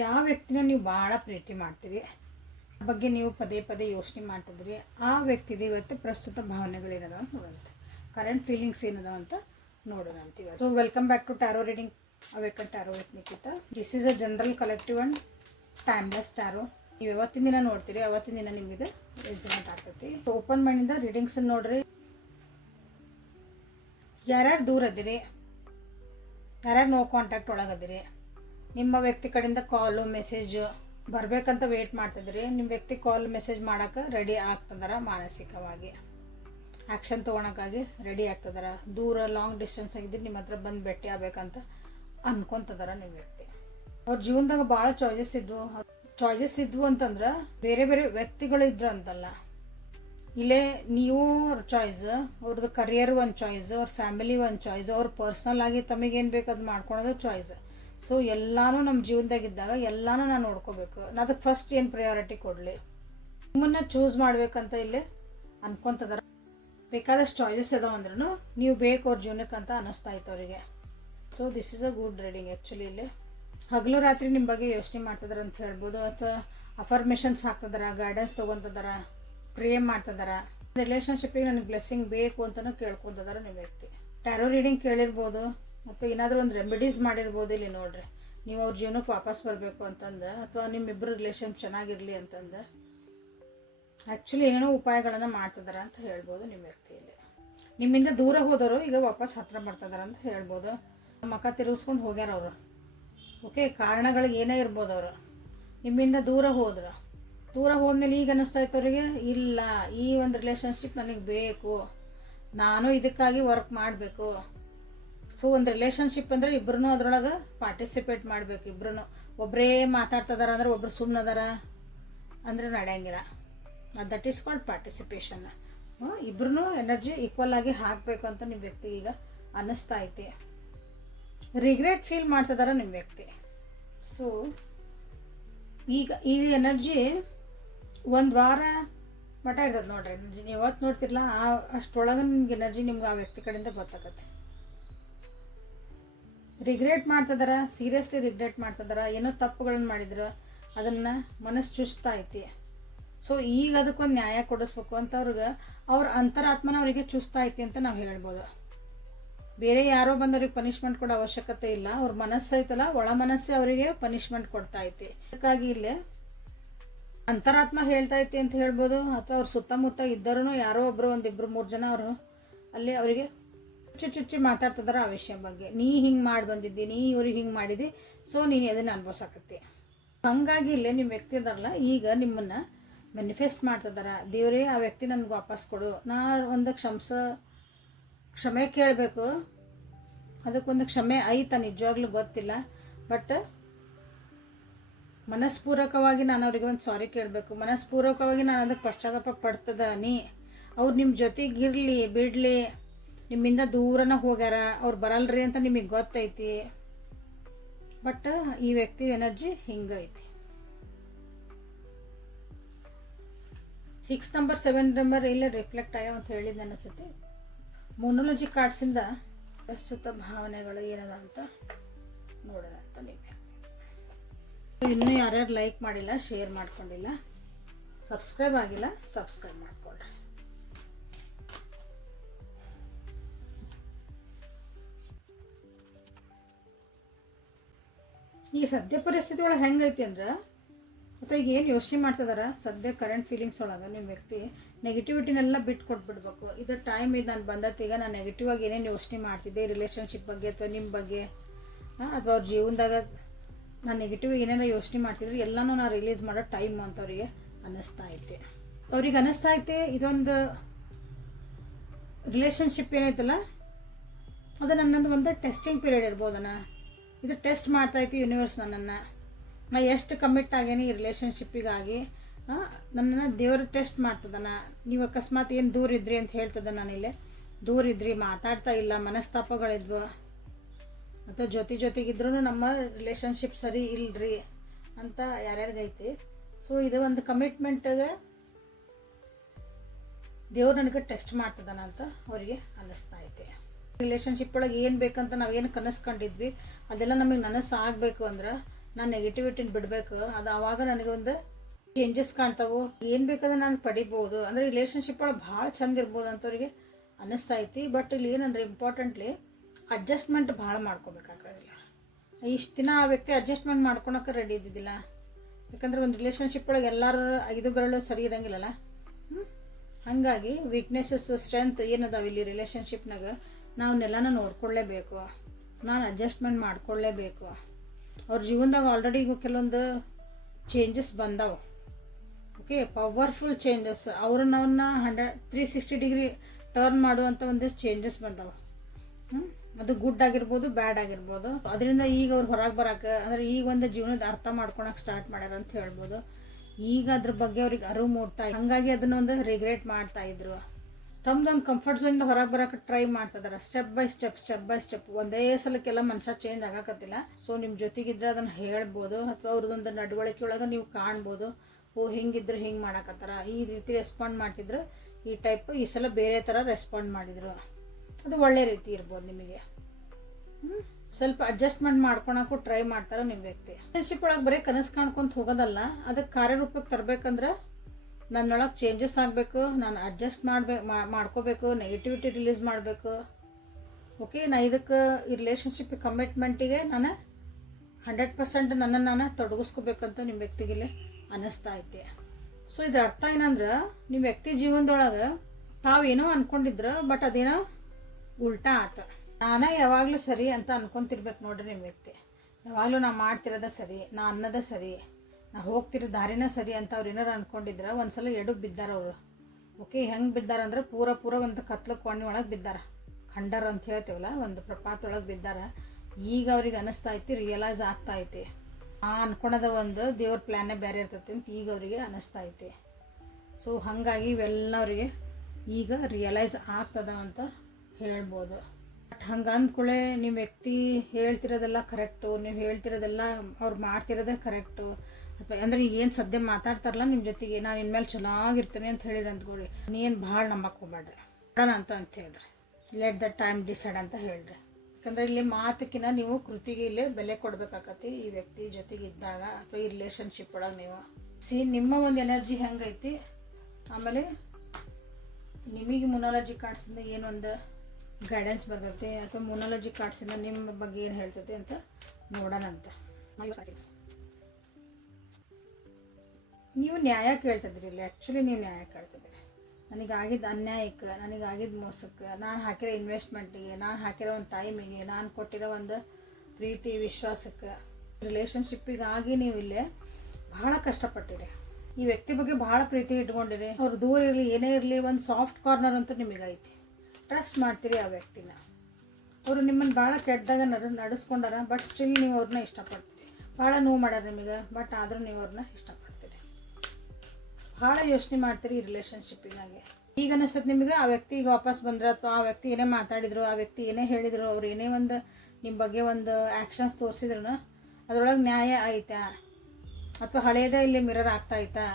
ಯಾವ ವ್ಯಕ್ತಿನ ನೀವು ಭಾಳ ಪ್ರೀತಿ ಮಾಡ್ತೀರಿ, ಆ ಬಗ್ಗೆ ನೀವು ಪದೇ ಪದೇ ಯೋಚನೆ ಮಾಡ್ತಿದ್ರಿ, ಆ ವ್ಯಕ್ತಿದು ಇವತ್ತು ಪ್ರಸ್ತುತ ಭಾವನೆಗಳೇನದ ಅಂತ ನೋಡೋಣ. ಕರೆಂಟ್ ಫೀಲಿಂಗ್ಸ್ ಏನದ ಅಂತ ನೋಡೋಣ ಅಂತೀವಿ. So welcome back to tarot reading awaken tarot with Nikhita. This is a general collective and timeless tarot. ನೀವು ಯಾವತ್ತಿನ ದಿನ ನೋಡ್ತೀರಿ ಅವತ್ತಿನ ದಿನ ನಿಮಗೆ ರೆಸನೇಟ್ ಆಗ್ತೈತಿ. ಓಪನ್ ಮೈಂಡಿಂದ ರೀಡಿಂಗ್ಸನ್ನು ನೋಡ್ರಿ. ಯಾರ್ಯಾರು ದೂರ ಅದಿರಿ, ಯಾರ್ಯಾರು ನೋ ಕಾಂಟ್ಯಾಕ್ಟ್ ಒಳಗದಿರಿ, ನಿಮ್ಮ ವ್ಯಕ್ತಿ ಕಡೆಯಿಂದ ಕಾಲು ಮೆಸೇಜು ಬರಬೇಕಂತ ವೆಯ್ಟ್ ಮಾಡ್ತಿದ್ರಿ, ನಿಮ್ಮ ವ್ಯಕ್ತಿ ಕಾಲ್ ಮೆಸೇಜ್ ಮಾಡೋಕೆ ರೆಡಿ ಆಗ್ತದಾರ, ಮಾನಸಿಕವಾಗಿ ಆ್ಯಕ್ಷನ್ ತೊಗೊಳಕ್ಕಾಗಿ ರೆಡಿ ಆಗ್ತದಾರ. ದೂರ ಲಾಂಗ್ ಡಿಸ್ಟೆನ್ಸ್ ಆಗಿದ್ರೆ ನಿಮ್ಮ ಹತ್ರ ಬಂದು ಭೇಟಿ ಆಗ್ಬೇಕಂತ ಅನ್ಕೊತದಾರ ನಿಮ್ಮ ವ್ಯಕ್ತಿ. ಅವ್ರ ಜೀವನದಾಗ ಭಾಳ ಚಾಯ್ಸಸ್ ಇದ್ವು ಅಂತಂದ್ರೆ ಬೇರೆ ಬೇರೆ ವ್ಯಕ್ತಿಗಳು ಇದ್ರು ಅಂತಲ್ಲ. ಇಲ್ಲೇ ನೀವು ಅವ್ರ ಚಾಯ್ಸ್, ಅವ್ರದ್ದು ಕರಿಯರ್ ಒಂದು ಚಾಯ್ಸ್, ಅವ್ರ ಫ್ಯಾಮಿಲಿ ಒಂದು ಚಾಯ್ಸ್, ಅವ್ರ ಪರ್ಸ್ನಲ್ ಆಗಿ ತಮಗೇನು ಬೇಕು ಅದು ಮಾಡ್ಕೊಳೋದು ಚಾಯ್ಸ್. ಸೊ ಎಲ್ಲನೂ ನಮ್ಮ ಜೀವನದಾಗಿದ್ದಾಗ ಎಲ್ಲನೂ ನಾನು ನೋಡ್ಕೋಬೇಕು. ನಾನು ಅದಕ್ಕೆ ಫಸ್ಟ್ ಏನು ಪ್ರಯಾರಿಟಿ ಕೊಡಲಿ, ನಿಮ್ಮನ್ನು ಚೂಸ್ ಮಾಡ್ಬೇಕಂತ ಇಲ್ಲಿ ಅನ್ಕೊತದಾರ. ಬೇಕಾದಷ್ಟು ಚಾಯ್ಸಸ್ ಅದಾವ ಅಂದ್ರೂ ನೀವು ಬೇಕು ಅವ್ರ ಜೀವನಕ್ಕೆ ಅಂತ ಅನ್ನಿಸ್ತಾ ಇತ್ತು ಅವರಿಗೆ. So this is a good reading. Actually ಇಲ್ಲಿ ಹಗಲು ರಾತ್ರಿ ನಿಮ್ಮ ಬಗ್ಗೆ ಯೋಚನೆ ಮಾಡ್ತಿದಾರ ಅಂತ ಹೇಳ್ಬೋದು, ಅಥವಾ ಅಫರ್ಮೇಷನ್ಸ್ ಹಾಕ್ತಿದಾರ, ಗೈಡೆನ್ಸ್ ತೊಗೊತಿದಾರ, ಪ್ರೇ ಮಾಡ್ತಿದಾರ. ರಿಲೇಷನ್ಶಿಪ್ಪಿಗೆ ನನಗೆ ಬ್ಲೆಸ್ಸಿಂಗ್ ಬೇಕು ಅಂತಲೂ ಕೇಳ್ಕೊತಿದಾರ ನಿಮ್ಮ ವ್ಯಕ್ತಿ. ಟ್ಯಾರೋ ರೀಡಿಂಗ್ ಕೇಳಿರ್ಬೋದು ಅಥವಾ ಏನಾದರೂ ಒಂದು ರೆಮಿಡೀಸ್ ಮಾಡಿರ್ಬೋದು. ಇಲ್ಲಿ ನೋಡ್ರಿ, ನೀವು ಅವ್ರ ಜೀವನಕ್ಕೆ ವಾಪಸ್ ಬರಬೇಕು ಅಂತಂದು, ಅಥವಾ ನಿಮ್ಮಿಬ್ಬರು ರಿಲೇಷನ್ ಚೆನ್ನಾಗಿರಲಿ ಅಂತಂದು ಆ್ಯಕ್ಚುಲಿ ಏನೇನೋ ಉಪಾಯಗಳನ್ನು ಮಾಡ್ತಿದಾರ ಅಂತ ಹೇಳ್ಬೋದು ನಿಮ್ಮ ವ್ಯಕ್ತಿಯಲ್ಲಿ. ನಿಮ್ಮಿಂದ ದೂರ ಹೋದವರು ಈಗ ವಾಪಸ್ ಹತ್ತಿರ ಬರ್ತಿದಾರ ಅಂತ ಹೇಳ್ಬೋದು. ಮುಖ ತಿರುಗಿಸ್ಕೊಂಡು ಹೋಗ್ಯಾರ ಅವರು. ಓಕೆ, ಕಾರಣಗಳಿಗೆ ಏನೇ ಇರ್ಬೋದು. ಅವರು ನಿಮ್ಮಿಂದ ದೂರ ಹೋದ್ಮೇಲೆ ಈಗ ಅನ್ನಿಸ್ತಾ ಇತ್ತು ಅವರಿಗೆ, ಇಲ್ಲ ಈ ಒಂದು ರಿಲೇಷನ್ಶಿಪ್ ನನಗೆ ಬೇಕು, ನಾನು ಇದಕ್ಕಾಗಿ ವರ್ಕ್ ಮಾಡಬೇಕು. ಸೊ ಒಂದು ರಿಲೇಷನ್ಶಿಪ್ ಅಂದರೆ ಇಬ್ಬರೂ ಅದ್ರೊಳಗೆ ಪಾರ್ಟಿಸಿಪೇಟ್ ಮಾಡಬೇಕು. ಇಬ್ಬರೂ ಒಬ್ಬರೇ ಮಾತಾಡ್ತಿದಾರ ಅಂದ್ರೆ ಒಬ್ಬರು ಸುಮ್ಮನದಾರ ಅಂದರೆ ನಡೆಯಂಗಿಲ್ಲ. That is called participation. ಇಬ್ಬರೂ ಎನರ್ಜಿ ಈಕ್ವಲ್ ಆಗಿ ಹಾಕಬೇಕು ಅಂತ ನಿಮ್ಮ ವ್ಯಕ್ತಿ ಈಗ ಅನ್ನಿಸ್ತಾ ಐತಿ. ರಿಗ್ರೆಟ್ ಫೀಲ್ ಮಾಡ್ತಿದಾರ ನಿಮ್ಮ ವ್ಯಕ್ತಿ. ಸೊ ಈಗ ಈ ಎನರ್ಜಿ ಒಂದು ವಾರ ಮಠ ಇರ್ತದೆ ನೋಡ್ರಿ. ನೀವು ಯಾವತ್ತು ನೋಡ್ತಿರಲ್ಲ ಅಷ್ಟೊಳಗೆ ನಿಮ್ಗೆ ಎನರ್ಜಿ ನಿಮ್ಗೆ ಆ ವ್ಯಕ್ತಿ ಕಡೆಯಿಂದ ಗೊತ್ತಾಗತ್ತೆ. ರಿಗ್ರೆಟ್ ಮಾಡ್ತಿದಾರ, ಸೀರಿಯಸ್ಲಿ ರಿಗ್ರೆಟ್ ಮಾಡ್ತಿದಾರ. ಏನೋ ತಪ್ಪುಗಳನ್ನು ಮಾಡಿದ್ರು, ಅದನ್ನು ಮನಸ್ಸು ಚುಸ್ತಾ ಐತಿ. ಸೊ ಈಗ ಅದಕ್ಕೊಂದು ನ್ಯಾಯ ಕೊಡಿಸ್ಬೇಕು ಅಂತ ಅವ್ರ ಅಂತರಾತ್ಮನ ಅವರಿಗೆ ಚುಸ್ತಾ ಐತಿ ಅಂತ ನಾವು ಹೇಳ್ಬೋದು. ಬೇರೆ ಯಾರೋ ಬಂದವ್ರಿಗೆ ಪನಿಷ್ಮೆಂಟ್ ಕೊಡೋ ಅವಶ್ಯಕತೆ ಇಲ್ಲ. ಅವ್ರ ಮನಸ್ಸು ಐತಲ್ಲ, ಒಳ ಮನಸ್ಸೇ ಅವರಿಗೆ ಪನಿಷ್ಮೆಂಟ್ ಕೊಡ್ತಾ ಐತಿ. ಅದಕ್ಕಾಗಿ ಇಲ್ಲೇ ಅಂತರಾತ್ಮ ಹೇಳ್ತಾ ಐತಿ ಅಂತ ಹೇಳ್ಬೋದು. ಅಥವಾ ಅವ್ರ ಸುತ್ತಮುತ್ತ ಇದ್ದರೂ ಯಾರೋ ಒಬ್ಬರು ಒಂದಿಬ್ಬರು ಮೂರು ಜನ ಅವರು ಅಲ್ಲಿ ಅವರಿಗೆ ಚುಚ್ಚಿ ಮಾತಾಡ್ತಿದಾರ ಆ ವಿಷಯ ಬಗ್ಗೆ. ನೀ ಹಿಂಗೆ ಮಾಡಿ ಬಂದಿದ್ದಿ, ನೀ ಇವ್ರಿಗೆ ಹಿಂಗೆ ಮಾಡಿದಿ, ಸೊ ನೀನು ಅದನ್ನು ಅನುಭವಿಸಾಕತ್ತಿ. ಹಾಗಾಗಿ ಇಲ್ಲೇ ನಿಮ್ಮ ವ್ಯಕ್ತಿ ಇದಾರಲ್ಲ, ಈಗ ನಿಮ್ಮನ್ನು ಮ್ಯಾನಿಫೆಸ್ಟ್ ಮಾಡ್ತಿದಾರ. ದೇವರೇ ಆ ವ್ಯಕ್ತಿ ನನಗೆ ವಾಪಸ್ ಕೊಡು, ನಾ ಒಂದು ಕ್ಷಮೆ ಕೇಳಬೇಕು. ಅದಕ್ಕೊಂದು ಕ್ಷಮೆ ಐತ ನಿಜವಾಗ್ಲೂ ಗೊತ್ತಿಲ್ಲ, ಬಟ್ ಮನಸ್ಪೂರ್ವಕವಾಗಿ ನಾನು ಅವ್ರಿಗೆ ಒಂದು ಸಾರಿ ಕೇಳಬೇಕು. ಮನಸ್ಪೂರ್ವಕವಾಗಿ ನಾನು ಅದಕ್ಕೆ ಪಶ್ಚಾತ್ತಾಪ ಪಡ್ತದೀನಿ. ಅವ್ರು ನಿಮ್ಮ ಜೊತೆಗಿರಲಿ ಬಿಡಲಿ, ನಿಮ್ಮಿಂದ ದೂರನ ಹೋಗ್ಯಾರ, ಅವ್ರು ಬರಲ್ರಿ ಅಂತ ನಿಮಗೆ ಗೊತ್ತೈತಿ. ಬಟ್ ಈ ವ್ಯಕ್ತಿ ಎನರ್ಜಿ ಹಿಂಗೈತಿ. 6 ನಂಬರ್ 7 ನಂಬರ್ ಇಲ್ಲೇ ರಿಫ್ಲೆಕ್ಟ್ ಆಗ್ಯಾವ ಅಂತ ಹೇಳಿದ್ದು ಅನಿಸುತ್ತೆ. ಮೊನೊಲಜಿ ಕಾರ್ಡ್ಸಿಂದ ಪ್ರಸ್ತುತ ಭಾವನೆಗಳು ಏನದ ಅಂತ ನೋಡೋಣ ಅಂತ ನಿಮಗೆ. ಇನ್ನೂ ಯಾರ್ಯಾರು ಲೈಕ್ ಮಾಡಿಲ್ಲ, ಶೇರ್ ಮಾಡ್ಕೊಂಡಿಲ್ಲ, ಸಬ್ಸ್ಕ್ರೈಬ್ ಆಗಿಲ್ಲ, ಸಬ್ಸ್ಕ್ರೈಬ್ ಮಾಡ್ಕೊಳ್ರಿ. ಈ ಸದ್ಯ ಪರಿಸ್ಥಿತಿ ಒಳಗೆ ಹೆಂಗೈತಿ ಅಂದ್ರೆ, ಅಥವಾ ಈಗ ಏನು ಯೋಚನೆ ಮಾಡ್ತಿದಾರ ಸದ್ಯ ಕರೆಂಟ್ ಫೀಲಿಂಗ್ಸ್ ಒಳಗೆ ನಿಮ್ಮ ವ್ಯಕ್ತಿ ನೆಗೆಟಿವಿಟಿನೆಲ್ಲ ಬಿಟ್ಟು ಕೊಟ್ಬಿಡ್ಬೇಕು. ಇದು ಟೈಮ್ ಇದು ನಾನು ಬಂದತ್ತೀಗ, ನಾನು ನೆಗೆಟಿವ್ ಆಗಿ ಏನೇನು ಯೋಚನೆ ಮಾಡ್ತಿದ್ದೆ ರಿಲೇಷನ್ಶಿಪ್ ಬಗ್ಗೆ ಅಥವಾ ನಿಮ್ಮ ಬಗ್ಗೆ, ಅಥವಾ ಅವ್ರ ಜೀವನದಾಗ ನಾನು ನೆಗೆಟಿವ್ ಏನೇನೋ ಯೋಚನೆ ಮಾಡ್ತಿದ್ರೆ ಎಲ್ಲನೂ ನಾನು ರಿಲೀಸ್ ಮಾಡೋ ಟೈಮ್ ಅಂತ ಅವರಿಗೆ ಅನ್ನಿಸ್ತಾ ಐತೆ. ಅವ್ರಿಗೆ ಅನ್ನಿಸ್ತಾ ಐತೆ ಇದೊಂದು ರಿಲೇಷನ್ಶಿಪ್ ಏನೈತಲ್ಲ, ಅದು ನನ್ನದು ಒಂದು ಟೆಸ್ಟಿಂಗ್ ಪೀರಿಯಡ್ ಇರ್ಬೋದನ. ಇದು ಟೆಸ್ಟ್ ಮಾಡ್ತಾಯಿತ್ತು ಯೂನಿವರ್ಸ್ ನನ್ನನ್ನು. ನಾ ಎಷ್ಟು ಕಮಿಟ್ ಆಗೇನಿ ಈ ರಿಲೇಷನ್ಶಿಪ್ಪಿಗಾಗಿ, ನನ್ನನ್ನು ದೇವರು ಟೆಸ್ಟ್ ಮಾಡ್ತದನ. ನೀವು ಅಕಸ್ಮಾತ್ ಏನು ದೂರ ಇದ್ರಿ ಅಂತ ಹೇಳ್ತದೆ, ನಾನಿಲ್ಲೇ ದೂರ ಇದ್ರಿ, ಮಾತಾಡ್ತಾ ಇಲ್ಲ, ಮನಸ್ತಾಪಗಳಿದ್ವು, ಮತ್ತು ಜೊತೆಗಿದ್ರೂ ನಮ್ಮ ರಿಲೇಷನ್ಶಿಪ್ ಸರಿ ಇಲ್ಲರಿ ಅಂತ ಯಾರ್ಯಾರಿಗೈತಿ. ಸೊ ಇದು ಒಂದು ಕಮಿಟ್ಮೆಂಟ್ಗೆ ದೇವ್ರು ನನಗೆ ಟೆಸ್ಟ್ ಮಾಡ್ತದನ ಅಂತ ಅವರಿಗೆ ಅನ್ನಿಸ್ತಾ ಐತೆ. ರಿಲೇಷನ್ಶಿಪ್ ಒಳಗೆ ಏನು ಬೇಕಂತ ನಾವೇನು ಕನಸ್ಕೊಂಡಿದ್ವಿ ಅದೆಲ್ಲ ನಮಗೆ ನನಸು ಆಗಬೇಕು ಅಂದ್ರೆ ನಾನು ನೆಗೆಟಿವಿಟಿನ ಬಿಡಬೇಕು, ಅದು ಆವಾಗ ನನಗೆ ಒಂದು ಚೇಂಜಸ್ ಕಾಣ್ತಾವೆ, ಏನು ಬೇಕಾದ್ರೆ ನಾನು ಪಡಿಬೋದು, ಅಂದರೆ ರಿಲೇಷನ್ಶಿಪ್ ಒಳಗೆ ಭಾಳ ಚಂದ ಇರ್ಬೋದು ಅಂತವ್ರಿಗೆ ಅನ್ನಿಸ್ತೈತಿ. ಬಟ್ ಇಲ್ಲಿ ಏನಂದ್ರೆ ಇಂಪಾರ್ಟೆಂಟ್ಲಿ ಅಡ್ಜಸ್ಟ್ಮೆಂಟ್ ಭಾಳ ಮಾಡ್ಕೋಬೇಕಾಗೋದಿಲ್ಲ. ಇಷ್ಟು ದಿನ ಆ ವ್ಯಕ್ತಿ ಅಡ್ಜಸ್ಟ್ಮೆಂಟ್ ಮಾಡ್ಕೊಳಕ್ಕೆ ರೆಡಿ ಇದ್ದಿದ್ದಿಲ್ಲ. ಯಾಕಂದ್ರೆ ಒಂದು ರಿಲೇಷನ್ಶಿಪ್ ಒಳಗೆ ಎಲ್ಲರೂ 5 ಬೆರಳು ಸರಿ ಇರೋಂಗಿಲ್ಲಲ್ಲ. ಹಾಗಾಗಿ ವೀಕ್ನೆಸ್ಸಸ್ ಸ್ಟ್ರೆಂತ್ ಏನದಾವ ಇಲ್ಲಿ ರಿಲೇಷನ್ಶಿಪ್ನಾಗ ನಾವನ್ನೆಲ್ಲನೂ ನೋಡ್ಕೊಳ್ಳೇಬೇಕು, ನಾನು ಅಡ್ಜಸ್ಟ್ಮೆಂಟ್ ಮಾಡ್ಕೊಳ್ಳೇಬೇಕು. ಅವ್ರ ಜೀವನದಾಗ ಆಲ್ರೆಡಿ ಈಗ ಕೆಲವೊಂದು ಚೇಂಜಸ್ ಬಂದಾವೆ. ಓಕೆ, ಪವರ್ಫುಲ್ ಚೇಂಜಸ್, ಅವ್ರನ್ನ 360 ಡಿಗ್ರಿ ಟರ್ನ್ ಮಾಡುವಂಥ ಒಂದಿಷ್ಟು ಚೇಂಜಸ್ ಬಂದಾವೆ. ಅದು ಗುಡ್ ಆಗಿರ್ಬೋದು, ಬ್ಯಾಡ್ ಆಗಿರ್ಬೋದು. ಅದರಿಂದ ಈಗ ಅವ್ರು ಹೊರಗೆ ಬರೋಕೆ, ಅಂದರೆ ಈಗ ಒಂದು ಜೀವನದ ಅರ್ಥ ಮಾಡ್ಕೊಳಕ್ಕೆ ಸ್ಟಾರ್ಟ್ ಮಾಡ್ಯಾರ ಅಂತ ಹೇಳ್ಬೋದು. ಈಗ ಅದ್ರ ಬಗ್ಗೆ ಅವ್ರಿಗೆ ಅರಿವು ಮೂಡ್ತಾ ಇತ್ತು. ಹಾಗಾಗಿ ಅದನ್ನೊಂದು ರಿಗ್ರೆಟ್ ಮಾಡ್ತಾ ಇದ್ರು. ತಮ್ಮದೊಂದು ಕಂಫರ್ಟ್ ಝೋನಿಂದ ಹೊರಗೆ ಬರೋಕೆ ಟ್ರೈ ಮಾಡ್ತಿದ್ದಾರೆ. ಸ್ಟೆಪ್ ಬೈ ಸ್ಟೆಪ್ ಒಂದೇ ಸಲಕ್ಕೆಲ್ಲ ಮನುಷ್ಯ ಚೇಂಜ್ ಆಗಕತ್ತಿಲ್ಲ. ಸೊ ನಿಮ್ಮ ಜೊತೆಗಿದ್ರೆ ಅದನ್ನು ಹೇಳ್ಬೋದು, ಅಥವಾ ಅವ್ರದ್ದೊಂದು ನಡವಳಿಕೆ ಒಳಗೆ ನೀವು ಕಾಣ್ಬೋದು. ಓ ಹಿಂಗಿದ್ರು ಹಿಂಗೆ ಮಾಡಕತ್ತಾರ, ಈ ರೀತಿ ರೆಸ್ಪಾಂಡ್ ಮಾಡ್ತಿದ್ರು, ಈ ಟೈಪ್ ಈ ಸಲ ಬೇರೆ ಥರ ರೆಸ್ಪಾಂಡ್ ಮಾಡಿದರು, ಅದು ಒಳ್ಳೆ ರೀತಿ ಇರ್ಬೋದು ನಿಮಗೆ. ಸ್ವಲ್ಪ ಅಡ್ಜಸ್ಟ್ಮೆಂಟ್ ಮಾಡ್ಕೊಳಕ್ಕೂ ಟ್ರೈ ಮಾಡ್ತಾರೆ ನಿಮ್ಮ ವ್ಯಕ್ತಿ. ರಿಲೇಷನ್ಶಿಪ್ ಒಳಗೆ ಬರೀ ಕನಸು ಕಾಣ್ಕೊಂತ ಹೋಗೋದಲ್ಲ, ಅದಕ್ಕೆ ಕಾರ್ಯರೂಪಕ್ಕೆ ತರಬೇಕಂದ್ರೆ ನನ್ನೊಳಗೆ ಚೇಂಜಸ್ ಆಗಬೇಕು, ನಾನು ಅಡ್ಜಸ್ಟ್ ಮಾಡ್ಕೋಬೇಕು, ನೆಗೆಟಿವಿಟಿ ರಿಲೀಸ್ ಮಾಡಬೇಕು. ಓಕೆ, ನಾನು ಇದಕ್ಕೆ ಈ ರಿಲೇಷನ್ಶಿಪ್ ಕಮಿಟ್ಮೆಂಟಿಗೆ ನಾನು 100% ನನ್ನನ್ನು ನಾನು ತೊಡಗಿಸ್ಕೋಬೇಕಂತ ನಿಮ್ಮ ವ್ಯಕ್ತಿಗಿಲ್ಲಿ ಅನ್ನಿಸ್ತಾ ಐತೆ. ಸೊ ಇದ್ರ ಅರ್ಥ ಏನಂದ್ರೆ ನಿಮ್ಮ ವ್ಯಕ್ತಿ ಜೀವನದೊಳಗೆ ತಾವೇನೋ ಅಂದ್ಕೊಂಡಿದ್ರು, ಬಟ್ ಅದೇನೋ ಉಲ್ಟಾ ಆತ. ನಾನೇ ಯಾವಾಗಲೂ ಸರಿ ಅಂತ ಅನ್ಕೊಂತಿರ್ಬೇಕು ನೋಡ್ರಿ ನಿಮ್ಮ ವ್ಯಕ್ತಿ. ಯಾವಾಗಲೂ ನಾ ಮಾಡ್ತಿರೋದ ಸರಿ, ನಾ ಅನ್ನೋದ ಸರಿ, ನಾ ಹೋಗ್ತಿರೋ ದಾರಿನ ಸರಿ ಅಂತ ಅವ್ರು ಏನಾರು ಅಂದ್ಕೊಂಡಿದ್ರೆ ಒಂದ್ಸಲ ಎಡಕ್ಕೆ ಬಿದ್ದಾರ ಅವರು. ಓಕೆ, ಹೆಂಗೆ ಬಿದ್ದಾರ ಅಂದ್ರೆ ಪೂರ ಒಂದು ಕತ್ಲು ಕೋಣೆ ಒಳಗೆ ಬಿದ್ದಾರ, ಖಂಡರ್ ಅಂತ ಹೇಳ್ತೇವಲ್ಲ, ಒಂದು ಪ್ರಪಾತೊಳಗೆ ಬಿದ್ದಾರ. ಈಗ ಅವ್ರಿಗೆ ಅನ್ನಿಸ್ತಾ ಐತಿ, ರಿಯಲೈಸ್ ಆಗ್ತಾ ಐತಿ, ಅನ್ಕೊಳೋದ ಒಂದು ದೇವ್ರ ಪ್ಲ್ಯಾನೇ ಬೇರೆ ಇರ್ತೈತಿ ಅಂತ ಈಗ ಅವರಿಗೆ ಅನ್ನಿಸ್ತಾ ಐತಿ. ಸೊ ಹಾಗಾಗಿ ಇವೆಲ್ಲ ಅವರಿಗೆ ಈಗ ರಿಯಲೈಸ್ ಆಗ್ತದ ಅಂತ ಹೇಳ್ಬೋದು. ಬಟ್ ಹಂಗೆ ಅಂದ್ಕೊಳ್ಳೆ ನಿಮ್ಮ ವ್ಯಕ್ತಿ ಹೇಳ್ತಿರೋದೆಲ್ಲ ಕರೆಕ್ಟು, ನೀವು ಹೇಳ್ತಿರೋದೆಲ್ಲ ಅವ್ರು ಮಾಡ್ತಿರೋದೇ ಕರೆಕ್ಟು, ಅಥವಾ ಅಂದರೆ ಏನು ಸದ್ಯ ಮಾತಾಡ್ತಾರಲ್ಲ ನಿಮ್ಮ ಜೊತೆಗೆ, ನಾನು ಇನ್ಮೇಲೆ ಚೆನ್ನಾಗಿರ್ತೀನಿ ಅಂತ ಹೇಳಿದ್ರೆ ಅಂದ್ಕೊಳ್ಳಿ, ನೀನು ಭಾಳ ನಂಬಕ್ಕೆ ಹೋಗ್ಬೇಡ್ರಿ, ಮಾಡೋಣ ಅಂತ ಹೇಳ್ರಿ, ಲೆಟ್ ದ ಟೈಮ್ ಡಿಸೈಡ್ ಅಂತ ಹೇಳ್ರಿ. ಯಾಕಂದರೆ ಇಲ್ಲಿ ಮಾತಕ್ಕಿಂತ ನೀವು ಕೃತಿಗೆ ಇಲ್ಲಿ ಬೆಲೆ ಕೊಡ್ಬೇಕಾಗತ್ತೆ ಈ ವ್ಯಕ್ತಿ ಜೊತೆಗೆ ಇದ್ದಾಗ, ಅಥವಾ ಈ ರಿಲೇಷನ್ಶಿಪ್ ಒಳಗೆ ನೀವು ನಿಮ್ಮ ಒಂದು ಎನರ್ಜಿ ಹೆಂಗೈತಿ, ಆಮೇಲೆ ನಿಮಗೆ ಮೊನಾಲಜಿ ಕಾರ್ಡ್ಸಿಂದ ಏನೊಂದು ಗೈಡೆನ್ಸ್ ಬರ್ತೈತೆ, ಅಥವಾ ಮೊನಾಲಜಿ ಕಾರ್ಡ್ಸಿಂದ ನಿಮ್ಮ ಬಗ್ಗೆ ಏನು ಹೇಳ್ತೈತೆ ಅಂತ ನೋಡೋಣ ಅಂತ. ನೀವು ನ್ಯಾಯ ಕೇಳ್ತಿದ್ರಿ ಇಲ್ಲಿ, ಆ್ಯಕ್ಚುಲಿ ನೀವು ನ್ಯಾಯ ಕೇಳ್ತಿದ್ರಿ. ನನಗಾಗಿದ್ದ ಅನ್ಯಾಯಕ್ಕೆ, ನನಗಾಗಿದ್ದ ಮೋಸಕ್ಕೆ, ನಾನು ಹಾಕಿರೋ ಇನ್ವೆಸ್ಟ್ಮೆಂಟಿಗೆ, ನಾನು ಹಾಕಿರೋ ಒಂದು ಟೈಮಿಗೆ, ನಾನು ಕೊಟ್ಟಿರೋ ಒಂದು ಪ್ರೀತಿ ವಿಶ್ವಾಸಕ್ಕೆ, ರಿಲೇಷನ್ಶಿಪ್ಪಿಗಾಗಿ ನೀವು ಇಲ್ಲೇ ಭಾಳ ಕಷ್ಟಪಟ್ಟಿರಿ. ಈ ವ್ಯಕ್ತಿ ಬಗ್ಗೆ ಭಾಳ ಪ್ರೀತಿ ಇಟ್ಕೊಂಡಿರಿ. ಅವ್ರು ದೂರ ಇರಲಿ ಏನೇ ಇರಲಿ, ಒಂದು ಸಾಫ್ಟ್ ಕಾರ್ನರ್ ಅಂತೂ ನಿಮಗೈತಿ. ಟ್ರಸ್ಟ್ ಮಾಡ್ತೀರಿ ಆ ವ್ಯಕ್ತಿನ. ಅವರು ನಿಮ್ಮನ್ನು ಭಾಳ ಕೆಟ್ಟದಾಗ ನಡೆಸ್ಕೊಂಡಾರ, ಬಟ್ ಸ್ಟಿಲ್ ನೀವು ಅವ್ರನ್ನ ಇಷ್ಟಪಡ್ತೀರಿ. ಭಾಳ ನೋವು ಮಾಡ್ಯಾರ ನಿಮಗೆ, ಬಟ್ ಆದರೂ ನೀವು ಅವ್ರನ್ನ ಇಷ್ಟಪಡ್ತೀರಿ. ಭಾಳ ಯೋಚನೆ ಮಾಡ್ತೀರಿ ಈ ರಿಲೇಷನ್ಶಿಪ್ಪಿನಾಗೆ. ಈಗ ಅನಿಸ್ತದೆ ನಿಮಗೆ, ಆ ವ್ಯಕ್ತಿ ಈಗ ವಾಪಸ್ ಬಂದ್ರೆ, ಅಥವಾ ಆ ವ್ಯಕ್ತಿ ಏನೇ ಮಾತಾಡಿದ್ರು, ಆ ವ್ಯಕ್ತಿ ಏನೇ ಹೇಳಿದರು, ಅವ್ರು ಏನೇ ಒಂದು ನಿಮ್ಮ ಬಗ್ಗೆ ಒಂದು ಆ್ಯಕ್ಷನ್ಸ್ ತೋರಿಸಿದ್ರು ಅದರೊಳಗೆ ನ್ಯಾಯ ಐತಾ, ಅಥವಾ ಹಳೇದೇ ಇಲ್ಲಿ ಮಿರರ್ ಆಗ್ತಾ ಐತಾ,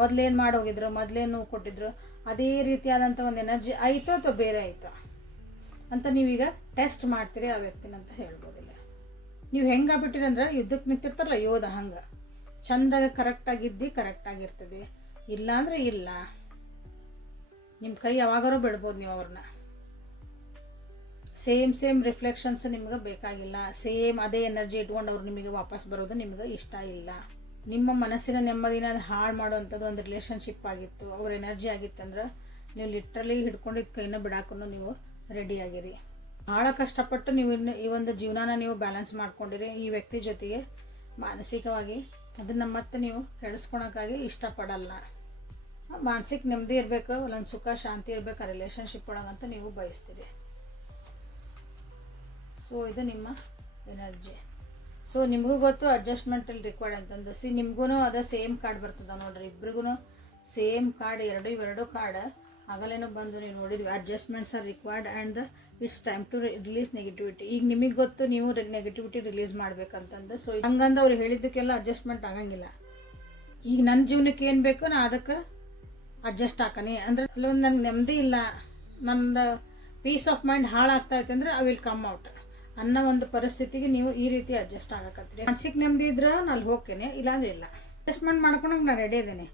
ಮೊದಲೇನು ಮಾಡಿ ಹೋಗಿದ್ರು, ಮೊದಲೇನು ನೋವು ಕೊಟ್ಟಿದ್ರು, ಅದೇ ರೀತಿಯಾದಂಥ ಒಂದು ಎನರ್ಜಿ ಆಯಿತೋ ಅಥವಾ ಬೇರೆ ಆಯಿತಾ ಅಂತ ನೀವೀಗ ಟೆಸ್ಟ್ ಮಾಡ್ತೀರಿ ಆ ವ್ಯಕ್ತಿನಂತ ಹೇಳ್ಬೋದಿಲ್ಲ. ನೀವು ಹೆಂಗಾಗ್ಬಿಟ್ಟಿರಿ ಅಂದ್ರೆ ಯುದ್ಧಕ್ಕೆ ನಿಂತಿರ್ತಾರಲ್ಲ ಯೋಧ, ಹಂಗೆ ಚಂದಾಗ ಕರೆಕ್ಟಾಗಿದ್ದು ಕರೆಕ್ಟಾಗಿರ್ತದೆ, ಇಲ್ಲ ಅಂದರೆ ಇಲ್ಲ. ನಿಮ್ಮ ಕೈ ಯಾವಾಗಾರೂ ಬಿಡ್ಬೋದು ನೀವು ಅವ್ರನ್ನ. ಸೇಮ್ ರಿಫ್ಲೆಕ್ಷನ್ಸ್ ನಿಮ್ಗೆ ಬೇಕಾಗಿಲ್ಲ, ಸೇಮ್ ಅದೇ ಎನರ್ಜಿ ಇಟ್ಕೊಂಡು ಅವ್ರು ನಿಮಗೆ ವಾಪಸ್ ಬರೋದು ನಿಮ್ಗೆ ಇಷ್ಟ ಇಲ್ಲ. ನಿಮ್ಮ ಮನಸ್ಸಿನ ನೆಮ್ಮದಿನ ಹಾಳು ಮಾಡುವಂಥದ್ದು ಒಂದು ರಿಲೇಷನ್ಶಿಪ್ ಆಗಿತ್ತು, ಅವ್ರ ಎನರ್ಜಿ ಆಗಿತ್ತಂದ್ರೆ ನೀವು ಲಿಟ್ರಲಿ ಹಿಡ್ಕೊಂಡಿದ್ದ ಕೈನ ಬಿಡಾಕು ನೀವು ರೆಡಿಯಾಗಿರಿ. ಭಾಳ ಕಷ್ಟಪಟ್ಟು ನೀವು ಈ ಒಂದು ಜೀವನನ ನೀವು ಬ್ಯಾಲೆನ್ಸ್ ಮಾಡ್ಕೊಂಡಿರಿ ಈ ವ್ಯಕ್ತಿ ಜೊತೆಗೆ ಮಾನಸಿಕವಾಗಿ. ಅದನ್ನು ಮತ್ತೆ ನೀವು ಕೆಡಿಸ್ಕೊಳಕ್ಕಾಗಿ ಇಷ್ಟಪಡಲ್ಲ. ಮಾನಸಿಕ ನೆಮ್ಮದಿ ಇರಬೇಕು, ಅಲ್ಲೊಂದು ಸುಖ ಶಾಂತಿ ಇರಬೇಕು ಆ ರಿಲೇಷನ್ಶಿಪ್ ಒಳಗಂತ ನೀವು ಬಯಸ್ತೀರಿ. ಸೊ ಇದು ನಿಮ್ಮ ಎನರ್ಜಿ. ಸೊ ನಿಮಗೂ ಗೊತ್ತು ಅಡ್ಜಸ್ಟ್ಮೆಂಟಲ್ಲಿ ರಿಕ್ವೈರ್ಡ್ ಅಂತಂದು. ನಿಮಗೂ ಅದೇ ಸೇಮ್ ಕಾರ್ಡ್ ಬರ್ತದೆ ನೋಡ್ರಿ, ಇಬ್ರಿಗೂ ಸೇಮ್ ಕಾರ್ಡ್, ಎರಡು ಕಾರ್ಡ್ ಆಗಲೇನೋ ಬಂದು ನೀವು ನೋಡಿದ್ವಿ. Adjustments are required and it's time to release negativity. ಈಗ ನಿಮಗೆ ಗೊತ್ತು ನೀವು ನೆಗೆಟಿವಿಟಿ ರಿಲೀಸ್ ಮಾಡ್ಬೇಕಂತಂದು. ಸೊ ಹಂಗಂದು ಅವ್ರು ಹೇಳಿದ್ದಕ್ಕೆಲ್ಲ ಅಡ್ಜಸ್ಟ್ಮೆಂಟ್ ಆಗಂಗಿಲ್ಲ. ಈಗ ನನ್ನ ಜೀವನಕ್ಕೆ ಏನು ಬೇಕು ನಾ ಅದಕ್ಕೆ ಅಡ್ಜಸ್ಟ್ ಹಾಕನಿ ಅಂದ್ರೆ ಅಲ್ಲೊಂದು ನನಗೆ ನೆಮ್ಮದಿ ಇಲ್ಲ, ನನ್ನ ಪೀಸ್ ಆಫ್ ಮೈಂಡ್ ಹಾಳಾಗ್ತಾ ಐತೆ ಅಂದರೆ ಐ ವಿಲ್ ಕಮ್ ಔಟ್. ಅನ್ನೋ ಒಂದು ಪರಿಸ್ಥಿತಿಗೆ ನೀವು ಈ ರೀತಿ ಅಡ್ಜಸ್ಟ್ ಆಗಕತ್ತೀರಿ. ಮಾನಸಿಕ ನೆಮ್ಮದಿ ಇದ್ರೆ ನಾನು ಅಲ್ಲಿ ಹೋಗ್ತೇನೆ, ಇಲ್ಲಾಂದ್ರೆ ಇಲ್ಲ. ಅಡ್ಜಸ್ಟ್ಮೆಂಟ್ ಮಾಡ್ಕೊಳಕ್ಕೆ ನಾನು ರೆಡಿ ಇದ್ದೇನೆ.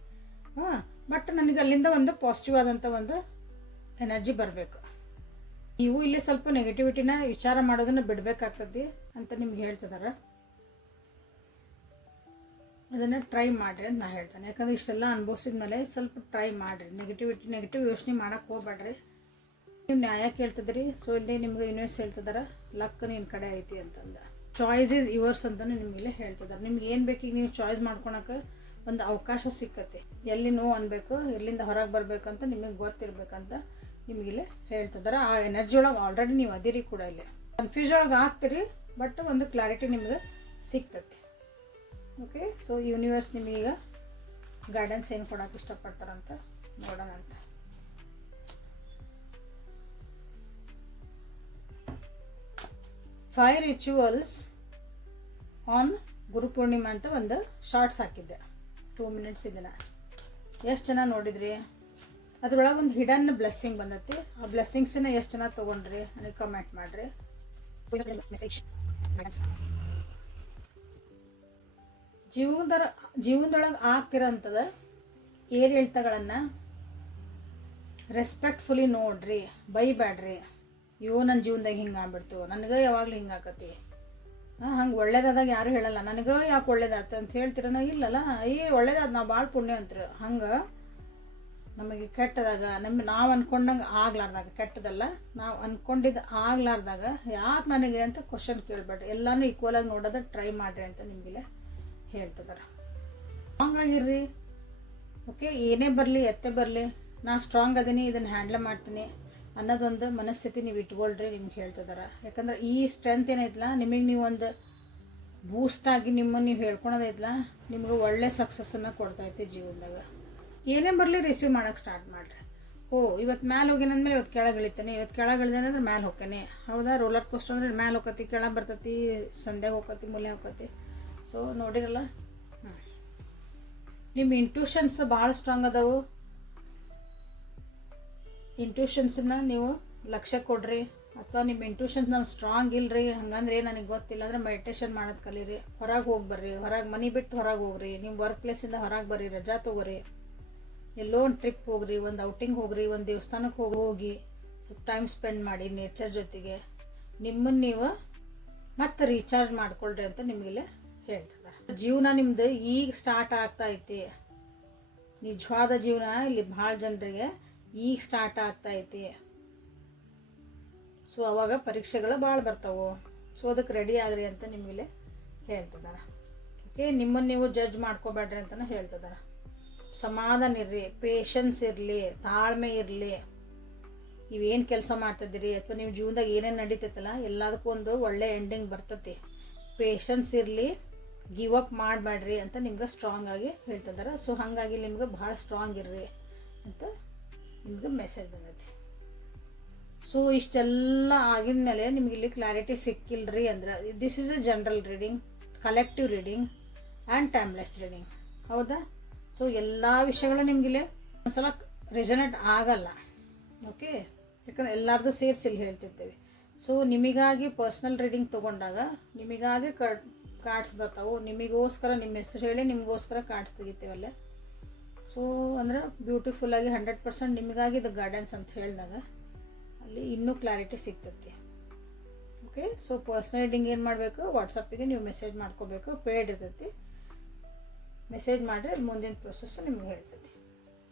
ಬಟ್ ನನಗೆ ಅಲ್ಲಿಂದ ಒಂದು ಪಾಸಿಟಿವ್ ಆದಂಥ ಒಂದು ಎನರ್ಜಿ ಬರಬೇಕು. ನೀವು ಇಲ್ಲಿ ಸ್ವಲ್ಪ ನೆಗೆಟಿವಿಟಿನ ವಿಚಾರ ಮಾಡೋದನ್ನು ಬಿಡಬೇಕಾಗ್ತದೆ ಅಂತ ನಿಮ್ಗೆ ಹೇಳ್ತಿದ್ದಾರೆ. ಅದನ್ನು ಟ್ರೈ ಮಾಡಿರಿ ಅಂತ ನಾನು ಹೇಳ್ತೇನೆ. ಯಾಕಂದರೆ ಇಷ್ಟೆಲ್ಲ ಅನುಭವಿಸಿದ ಮೇಲೆ ಸ್ವಲ್ಪ ಟ್ರೈ ಮಾಡಿರಿ. ನೆಗೆಟಿವ್ ಯೋಚನೆ ಮಾಡೋಕ್ಕೆ ಹೋಗ್ಬೇಡ್ರಿ. ನೀವು ನ್ಯಾಯ ಕೇಳ್ತಿದ್ರಿ. ಸೊ ಇಲ್ಲಿ ನಿಮ್ಗೆ ಯೂನಿವರ್ಸ್ ಹೇಳ್ತಿದ್ದಾರೆ ಲಕ್ ನಿನ್ನ ಕಡೆ ಐತಿ ಅಂತಂದು. ಚಾಯ್ಸ್ ಈಸ್ ಯುವರ್ಸ್ ಅಂತಲೂ ನಿಮಗಿಲ್ಲಿ ಹೇಳ್ತಿದ್ದಾರೆ. ನಿಮ್ಗೆ ಏನು ಬೇಕೀಗ ನೀವು ಚಾಯ್ಸ್ ಮಾಡ್ಕೊಳಕ್ಕೆ ಒಂದು ಅವಕಾಶ ಸಿಕ್ಕತ್ತೆ. ಎಲ್ಲಿ ನೋವು ಅನ್ಬೇಕು, ಎಲ್ಲಿಂದ ಹೊರಗೆ ಬರಬೇಕಂತ ನಿಮಗೆ ಗೊತ್ತಿರ್ಬೇಕಂತ ನಿಮಗಿಲ್ಲಿ ಹೇಳ್ತಿದ್ದಾರೆ. ಆ ಎನರ್ಜಿ ಒಳಗೆ ಆಲ್ರೆಡಿ ನೀವು ಅದಿರಿ ಕೂಡ. ಇಲ್ಲಿ ಕನ್ಫ್ಯೂಸ್ ಒಳಗೆ ಆಗ್ತೀರಿ, ಬಟ್ ಒಂದು ಕ್ಲಾರಿಟಿ ನಿಮಗೆ ಸಿಗ್ತೈತಿ. ಓಕೆ, ಸೊ ಯೂನಿವರ್ಸ್ ನಿಮಗೀಗ ಗೈಡೆನ್ಸ್ ಏನು ಕೊಡೋಕೆ ಇಷ್ಟಪಡ್ತಾರಂತ ನೋಡೋಣ ಅಂತ. ಫೈವ್ ರಿಚುವಲ್ಸ್ ಆನ್ ಗುರುಪೂರ್ಣಿಮಾ ಅಂತ ಒಂದು ಶಾರ್ಟ್ಸ್ ಹಾಕಿದ್ದೆ, 2 minutes. ಇದನ್ನು ಎಷ್ಟು ಜನ ನೋಡಿದ್ರಿ? ಅದ್ರೊಳಗೆ ಒಂದು ಹಿಡನ್ ಬ್ಲೆಸ್ಸಿಂಗ್ ಬಂದೈತಿ. ಆ ಬ್ಲೆಸ್ಸಿಂಗ್ಸನ್ನ ಎಷ್ಟು ಜನ ತೊಗೊಂಡ್ರಿ ನನಗೆ ಕಮೆಂಟ್ ಮಾಡಿರಿ. ಜೀವನದೊಳಗೆ ಆಗ್ತಿರೋಂಥದ್ದು ಏರಿಳಿತಗಳನ್ನು ರೆಸ್ಪೆಕ್ಟ್ಫುಲಿ ನೋಡ್ರಿ, ಬೈಬೇಡ್ರಿ. ನನ್ನ ಜೀವನದಾಗ ಹಿಂಗೆ ಆಗ್ಬಿಡ್ತು, ನನಗೆ ಯಾವಾಗಲೂ ಹಿಂಗೆ ಆಕತಿ, ಹಂಗೆ ಒಳ್ಳೇದಾದಾಗ ಯಾರು ಹೇಳಲ್ಲ ನನಗೆ ಯಾಕೆ ಒಳ್ಳೇದಾಯ್ತು ಅಂತ ಹೇಳ್ತೀರ. ಇಲ್ಲಲ್ಲ, ಒಳ್ಳೇದಾದ ನಾವು ಭಾಳ ಪುಣ್ಯ ಅಂತೀರ. ಹಂಗೆ ನಮಗೆ ಕೆಟ್ಟದಾಗ ನಾವು ಅಂದ್ಕೊಂಡಂಗೆ ಆಗ್ಲಾರ್ದಾಗ, ಕೆಟ್ಟದಲ್ಲ ನಾವು ಅಂದ್ಕೊಂಡಿದ್ದು ಆಗ್ಲಾರ್ದಾಗ ಯಾಕೆ ನನಗೆ ಅಂತ ಕ್ವಶನ್ ಕೇಳಬೇಡ್ರಿ. ಎಲ್ಲನೂ ಈಕ್ವಲಾಗಿ ನೋಡೋದು ಟ್ರೈ ಮಾಡಿರಿ ಅಂತ ನಿಮಗಿಲ್ಲ ಹೇಳ್ತಿದ್ದಾರೆ. ಸ್ಟ್ರಾಂಗ್ ಆಗಿರ್ರಿ. ಓಕೆ, ಏನೇ ಬರಲಿ ಎತ್ತೆ ಬರಲಿ ನಾನು ಸ್ಟ್ರಾಂಗ್ ಅದೀನಿ, ಇದನ್ನು ಹ್ಯಾಂಡ್ಲ್ ಮಾಡ್ತೀನಿ ಅನ್ನೋದೊಂದು ಮನಸ್ಥಿತಿ ನೀವು ಇಟ್ಕೊಳ್ರಿ ನಿಮ್ಗೆ ಹೇಳ್ತಿದ್ದಾರೆ. ಯಾಕಂದ್ರೆ ಈ ಸ್ಟ್ರೆಂತ್ ಏನೈತಲ್ಲ ನಿಮಗೆ, ನೀವು ಒಂದು ಬೂಸ್ಟಾಗಿ ನಿಮ್ಮನ್ನು ನೀವು ಹೇಳ್ಕೊಳೋದೈತಲ್ಲ, ನಿಮ್ಗೆ ಒಳ್ಳೆ ಸಕ್ಸಸ್ಸನ್ನು ಕೊಡ್ತೈತಿ ಜೀವನದಾಗ. ಏನೇ ಬರಲಿ ರಿಸೀವ್ ಮಾಡೋಕ್ಕೆ ಸ್ಟಾರ್ಟ್ ಮಾಡಿರಿ. ಇವತ್ತು ಮ್ಯಾಲೆ ಹೋಗಿನಂದ್ಮೇಲೆ ಇವತ್ತು ಕೆಳಗೆ ಇಳಿತೇನೆ, ಇವತ್ತು ಕೆಳಗೆ ಇಳಿದೆ ಅಂದ್ರೆ ಮ್ಯಾಲೆ ಹೋಗ್ತೇನೆ. ಹೌದಾ, ರೋಲರ್ ಕೋಸ್ಟರ್ ಅಂದ್ರೆ ಮ್ಯಾಲೆ ಹೋಗತಿ, ಕೆಳಗೆ ಬರ್ತೈತಿ, ಸಂಧ್ಯಾಗೆ ಹೋಗತಿ, ಮೂಲೆ ಹೋಗತಿ. ಸೊ ನೋಡಿರಲ್ಲ, ನಿಮ್ಮ ಇಂಟ್ಯೂಷನ್ಸ್ ಭಾಳ ಸ್ಟ್ರಾಂಗ್ ಅದಾವು. ಇಂಟ್ಯೂಷನ್ಸನ್ನ ನೀವು ಲಕ್ಷ್ಯ ಕೊಡ್ರಿ. ಅಥವಾ ನಿಮ್ಮ ಇಂಟ್ಯೂಷನ್ಸ್ ನಾವು ಸ್ಟ್ರಾಂಗ್ ಇಲ್ಲರಿ, ಹಂಗಂದ್ರೆ ನನಗೆ ಗೊತ್ತಿಲ್ಲ ಅಂದರೆ ಮೆಡಿಟೇಷನ್ ಮಾಡೋದು ಕಲೀರಿ. ಹೊರಗೆ ಹೋಗಿ ಬರ್ರಿ, ಹೊರಗೆ ಮನೆ ಬಿಟ್ಟು ಹೊರಗೆ ಹೋಗ್ರಿ, ನಿಮ್ಮ ವರ್ಕ್ ಪ್ಲೇಸಿಂದ ಹೊರಗೆ ಬರ್ರಿ, ರಜಾ ತೊಗೋರಿ, ಎಲ್ಲೋ ಒಂದು ಟ್ರಿಪ್ ಹೋಗ್ರಿ, ಒಂದು ಔಟಿಂಗ್ ಹೋಗ್ರಿ, ಒಂದು ದೇವಸ್ಥಾನಕ್ಕೆ ಹೋಗಿ ಸ್ವಲ್ಪ ಟೈಮ್ ಸ್ಪೆಂಡ್ ಮಾಡಿ ನೇಚರ್ ಜೊತೆಗೆ. ನಿಮ್ಮನ್ನು ನೀವು ಮತ್ತೆ ರೀಚಾರ್ಜ್ ಮಾಡ್ಕೊಳ್ರಿ ಅಂತ ನಿಮಗಿಲ್ಲೇ ಹೇಳ್ತದೆ. ಜೀವನ ನಿಮ್ಮದು ಈಗ ಸ್ಟಾರ್ಟ್ ಆಗ್ತಾ ಐತಿ. ನಿಜವಾದ ಜೀವನ ಇಲ್ಲಿ ಭಾಳ ಜನರಿಗೆ ಈಗ ಸ್ಟಾರ್ಟ್ ಆಗ್ತಾ ಐತಿ. ಸೊ ಅವಾಗ ಪರೀಕ್ಷೆಗಳು ಭಾಳ ಬರ್ತಾವೆ. ಸೊ ಅದಕ್ಕೆ ರೆಡಿ ಆಗ್ರಿ ಅಂತ ನಿಮಗಿಲ್ಲೇ ಹೇಳ್ತಿದ್ದಾರೆ. ಓಕೆ, ನಿಮ್ಮನ್ನು ನೀವು ಜಡ್ಜ್ ಮಾಡ್ಕೋಬೇಡ್ರಿ ಅಂತಲೂ ಹೇಳ್ತಿದ್ದಾರೆ. ಸಮಾಧಾನ ಇರಲಿ, ಪೇಷನ್ಸ್ ಇರಲಿ, ತಾಳ್ಮೆ ಇರಲಿ. ನೀವೇನು ಕೆಲಸ ಮಾಡ್ತಿದ್ದೀರಿ ಅಥವಾ ನಿಮ್ಮ ಜೀವನದಾಗ ಏನೇನು ನಡೀತೈತಲ್ಲ ಎಲ್ಲದಕ್ಕೂ ಒಂದು ಒಳ್ಳೆ ಎಂಡಿಂಗ್ ಬರ್ತೈತಿ. ಪೇಷನ್ಸ್ ಇರಲಿ, ಗಿವ್ ಅಪ್ ಮಾಡಬೇಡ್ರಿ ಅಂತ ನಿಮ್ಗೆ ಸ್ಟ್ರಾಂಗ್ ಆಗಿ ಹೇಳ್ತಿದ್ದಾರೆ. ಸೊ ಹಾಗಾಗಿ ನಿಮ್ಗೆ ಭಾಳ ಸ್ಟ್ರಾಂಗ್ ಇರ್ರಿ ಅಂತ ನಿಮ್ಗೆ ಮೆಸೇಜ್ ಬಂದೈತಿ. ಸೊ ಇಷ್ಟೆಲ್ಲ ಆಗಿದ್ಮೇಲೆ ನಿಮ್ಗೆ ಇಲ್ಲಿ ಕ್ಲಾರಿಟಿ ಸಿಕ್ಕಿಲ್ರಿ ಅಂದ್ರೆ this is a general reading, collective reading and timeless reading. ಹೌದಾ? ಸೊ ಎಲ್ಲ ವಿಷಯಗಳು ನಿಮಗಿಲ್ಲಿ ಒಂದ್ಸಲ ರೆಸನೇಟ್ ಆಗಲ್ಲ. ಓಕೆ, ಯಾಕಂದ್ರೆ ಎಲ್ಲರದು ಸೇರಿಸಿ ಇಲ್ಲಿ ಹೇಳ್ತಿರ್ತೇವೆ. ಸೊ ನಿಮಗಾಗಿ ಪರ್ಸ್ನಲ್ ರೀಡಿಂಗ್ ತೊಗೊಂಡಾಗ ನಿಮಗಾಗಿ ಕಾರ್ಡ್ಸ್ ಬರ್ತಾವೆ. ನಿಮಗೋಸ್ಕರ ನಿಮ್ಮ ಹೆಸರು ಹೇಳಿ ನಿಮಗೋಸ್ಕರ ಕಾರ್ಡ್ಸ್ ತೆಗಿತೀವಲ್ಲ. ಸೊ ಅಂದರೆ ಬ್ಯೂಟಿಫುಲ್ಲಾಗಿ 100% ನಿಮಗಾಗಿ ಇದು ಗೈಡೆನ್ಸ್ ಅಂತ ಹೇಳಿದಾಗ ಅಲ್ಲಿ ಇನ್ನೂ ಕ್ಲಾರಿಟಿ ಸಿಗ್ತೈತಿ. ಓಕೆ, ಸೊ ಪರ್ಸ್ನಲ್ ರೀಡಿಂಗ್ ಏನು ಮಾಡಬೇಕು, ವಾಟ್ಸಪ್ಪಿಗೆ ನೀವು ಮೆಸೇಜ್ ಮಾಡ್ಕೋಬೇಕು. ಪೇಯ್ಡ್ ಇರ್ತೈತಿ, ಮೆಸೇಜ್ ಮಾಡಿದ್ರೆ ಮುಂದಿನ ಪ್ರೊಸೆಸ್ ನಿಮ್ಗೆ ಹೇಳ್ತೈತಿ.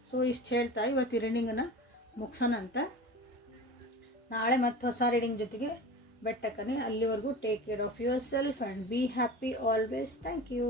ಸೊ ಇಷ್ಟು ಹೇಳ್ತಾ ಇವತ್ತು ರೀಡಿಂಗನ್ನು ಮುಗಿಸೋಣ ಅಂತ. ನಾಳೆ ಮತ್ತೆ ಹೊಸ ರೀಡಿಂಗ್ ಜೊತೆಗೆ ಬೆಟ್ಟಕ್ಕನೆ. ಅಲ್ಲಿವರೆಗೂ take care of yourself and be happy always. Thank you.